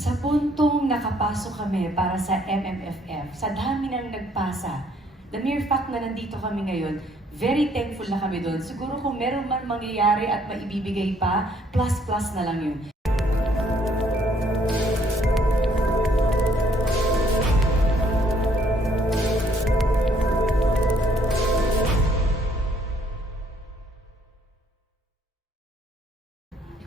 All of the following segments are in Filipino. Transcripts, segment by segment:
Sa puntong nakapasok kami para sa MMFF, sa dami ng nagpasa, the mere fact na nandito kami ngayon, very thankful na kami doon. Siguro kung meron man mangyayari at maibibigay pa, plus na lang yun.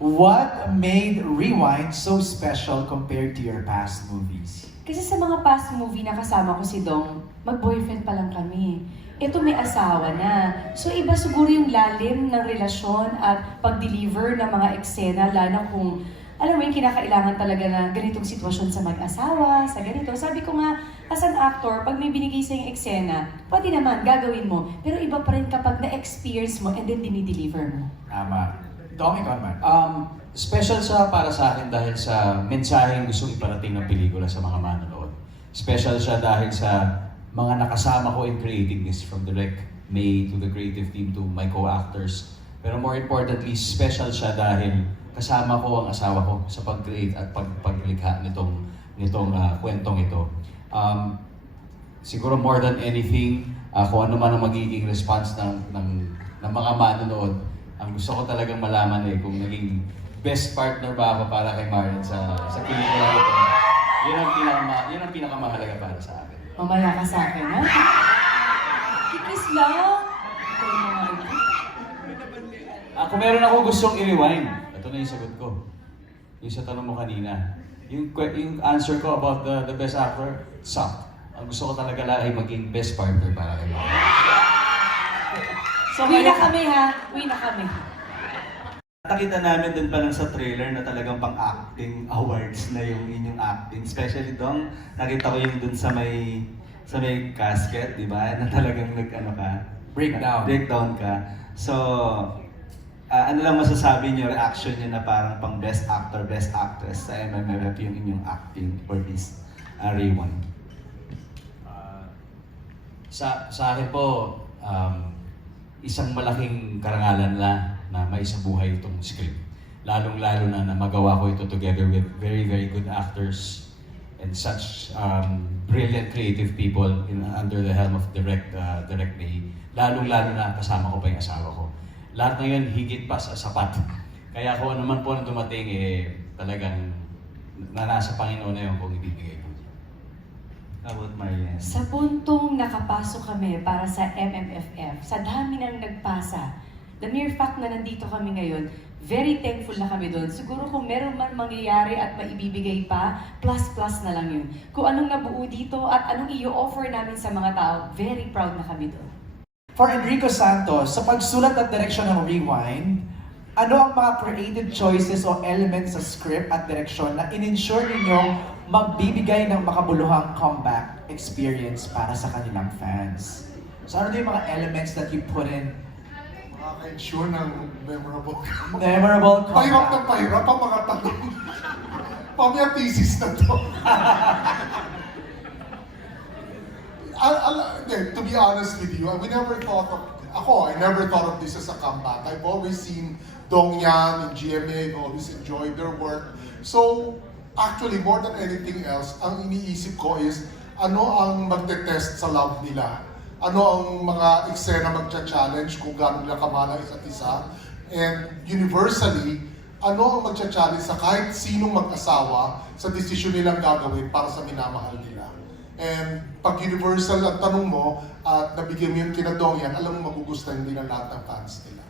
What made Rewind so special compared to your past movies? Kasi sa mga past movie na kasama ko si Dong, mag-boyfriend pa lang kami. Ito may asawa na. So iba siguro yung lalim ng relasyon at pag-deliver ng mga eksena, lalo kung alam mo yung kinakailangan talaga na ganitong sitwasyon sa mag-asawa, sa ganito. Sabi ko nga, as an actor, pag may binigay sa yung eksena, pwede naman, gagawin mo. Pero iba pa rin kapag na-experience mo and then dinideliver mo. Tama. Dong, ikaw naman. Special siya para sa akin dahil sa mensaheng gustong iparating ng pelikula sa mga manonood. Special siya dahil sa mga nakasama ko in creativeness, from Direk May to the creative team to my co-actors. Pero more importantly, special siya dahil kasama ko ang asawa ko sa pag-create at paglikha nitong kwentong ito. Siguro more than anything, kung ano man ang magiging response ng mga manonood, ang gusto ko talagang malaman kung naging best partner ba ako para kay Marian sa pelikula ito. Yun ang pinakamahalaga para sa akin. Mamaya ka sa akin, ha? Kikis lang! Ito yung mga ito. Kung meron ako gustong i-rewind, ito na yung sagot ko. Yung sa tanong mo kanina. Yung answer ko about the best actor, sucked. Ang gusto ko talaga lang ay maging best partner para kay Marian. So, uwi na kami, ha? Uwi na kami. Nakita namin dun pa lang sa trailer na talagang pang-acting awards na yung inyong acting. Especially dong, nakita ko yung dun sa may casket, di ba? Na talagang breakdown ka. So, ano lang masasabi niyo, reaction niyo na parang pang best actor, best actress sa MMFF yung inyong acting for this Rewind? Sa akin po, isang malaking karangalan na maisabuhay itong script. Lalong-lalo na magawa ko ito together with very, very good actors and such brilliant creative people under the helm of Direk May. Lalong-lalo na kasama ko pa yung asawa ko. Lahat na yun, higit pa sa sapat. Kaya kung ano man po na dumating, talagang nasa Panginoon na yun kung ibibigay ko. How about Marian? Sa puntong nakapasok kami para sa MMFF, sa dami ng nagpasa, the mere fact na nandito kami ngayon, very thankful na kami doon. Siguro kung meron man mangyayari at maibibigay pa, plus na lang yun. Kung anong nabuo dito at anong i-offer namin sa mga tao, very proud na kami doon. For Enrico Santos, sa pagsulat at direksyon ng Rewind, ano ang mga creative choices o elements sa script at direksyon na in-ensure ninyong magbibigay ng makabuluhang comeback experience para sa kanilang fans? So ano yung mga elements that you put in? Makaka-ensure ng memorable Memorable Pahirap comeback. ng pahirap ang mga tanong. Pamiyang thesis na to. To be honest with you, we never thought of, I never thought of this as a comeback. I've always seen Dong Yan and GMA, I've always enjoyed their work. So, actually, more than anything else, ang iniisip ko is, ano ang magte-test sa love nila? Ano ang mga eksena magcha-challenge kung gaano nila kamahal ang isa't isa? And universally, ano ang magcha-challenge sa kahit sinong mag-asawa sa desisyon nilang gagawin para sa minamahal nila? And pag universal ang tanong mo at nabigyan mo yung kinadong yan, alam mo magugustuhan din ng lahat ng fans nila.